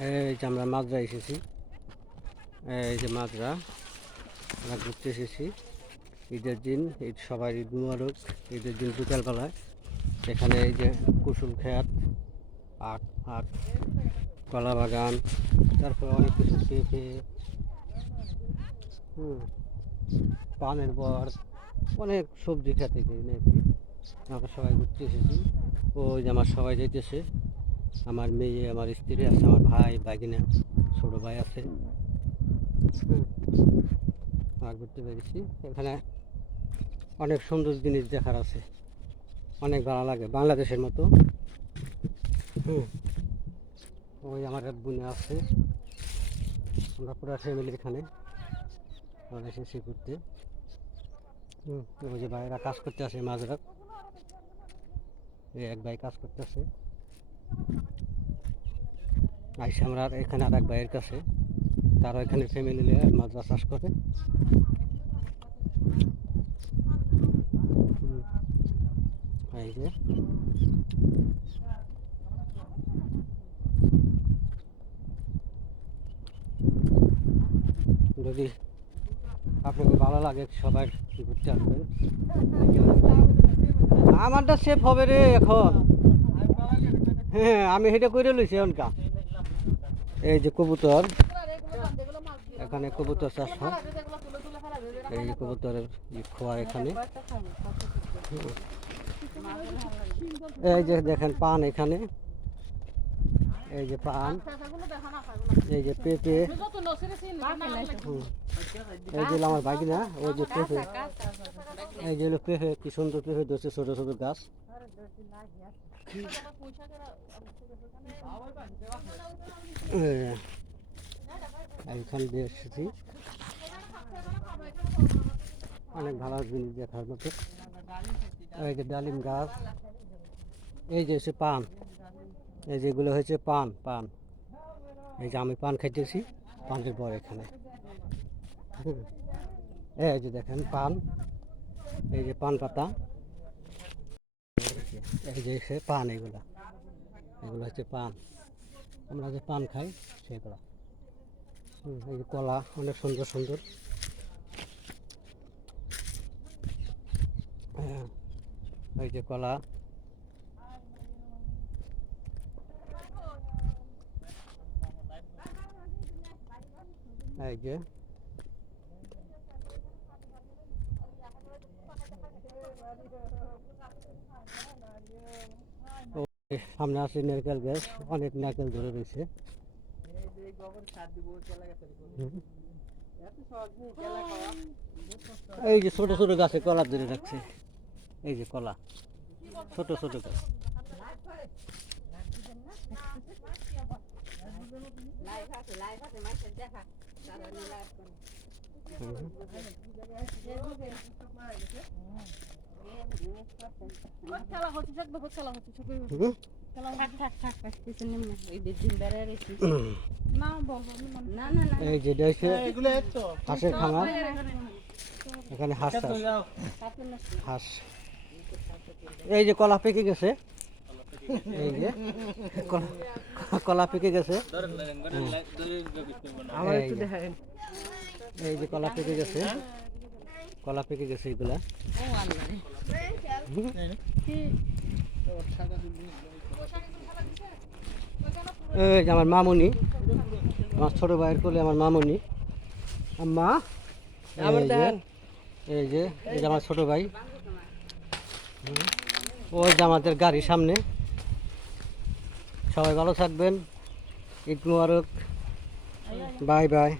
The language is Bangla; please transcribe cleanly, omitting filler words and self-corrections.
এই যে আমরা মাজরা এসেছি, এই যে মাজরা আমরা ঘুরতে এসেছি ঈদের দিন। ঈদ সবাই ঈদ মুবারক। ঈদের দিন বিকালবেলায় এখানে এই যে কুসুম খেত, আখ আখ, কলা বাগান, তারপরে অনেক কিছু পেঁপে, পানের বর, অনেক সবজি খেতে নাকি আমরা সবাই ঘুরতে এসেছি। ওই যে আমার সবাই যেতেছে, আমার মেয়ে, আমার স্ত্রী আছে, আমার ভাই বাগিনা, ছোটো ভাই আছে। আর ঘুরতে পেরেছি এখানে অনেক সুন্দর জিনিস দেখার আছে, অনেক ভালো লাগে, বাংলাদেশের মতো। ওই আমার এক বোনে আছে, আমরা পুরো ফ্যামিলি এখানে আমরা এসেছি ঘুরতে। ওই যে ভাইরা কাজ করতে আসে মাঝরাত, এক ভাই কাজ করতে আসে। আইসে আমরা এখানে আর এক ভাইয়ের কাছে, তারা এখানে ফ্যামিলি নিয়ে মাজরা চাষ করে। এই যে যদি আপনাকে ভালো লাগে সবাই ঘুরতে আসবেন। আমারটা সেফ হবে রে এখন। হ্যাঁ, আমি সেটা করে লইছি এখনকা। এই যে কবুতর, এখানে কবুতর চাষ হয়। এই যে কবুতরের খোয়া এখানে। এই যে দেখেন পান এখানে, এই যে পান, এই যে পেঁপে, এই যে আমার বাগিনা, ওই যে পেঁপে, এই যে পেঁপে, কি সুন্দর পেঁপে ধরছে, ছোট ছোট গাছ। এইখান দিয়ে এসেছি, অনেক ভালো জিনিস দেখার মতো। এই যে ডালিম গাছ, এই যে হচ্ছে পান, এই যেগুলো হয়েছে পান পান। এই যে আমি পান খাইতেছি, পানের পর এখানে এই যে দেখেন পান, এই যে পান পাতা, এই যে পান, এগুলো হচ্ছে পান, আমরা যে পান খাই সেগুলো। এই যে কলা, অনেক সুন্দর সুন্দর। এই যে কলা, এই যে সামনে আছে নারকেল গাছ, অনেক নারকেল ধরে রয়েছে। এই যে ছোট ছোট গাছে কলা ধরে রাখছে, এই যে কলা, ছোট ছোট গাছ। এই যে হাঁসের খামার, এখানে হাঁস হাঁস। এই যে কলা পেকে গেছে, এই যে কলা পেকে গেছে, এই যে কলা পেকে গেছে, কলা পেকে গেছে এগুলা। এই যে আমার মামুনি, আমার ছোট ভাইয়ের কোলে আমার মামুনি, আম্মা। এই যে এই যে আমার ছোট ভাই, ওই যে আমাদের গাড়ির সামনে। সবাই ভালো থাকবেন, ঈদ মুবারক, বাই বাই।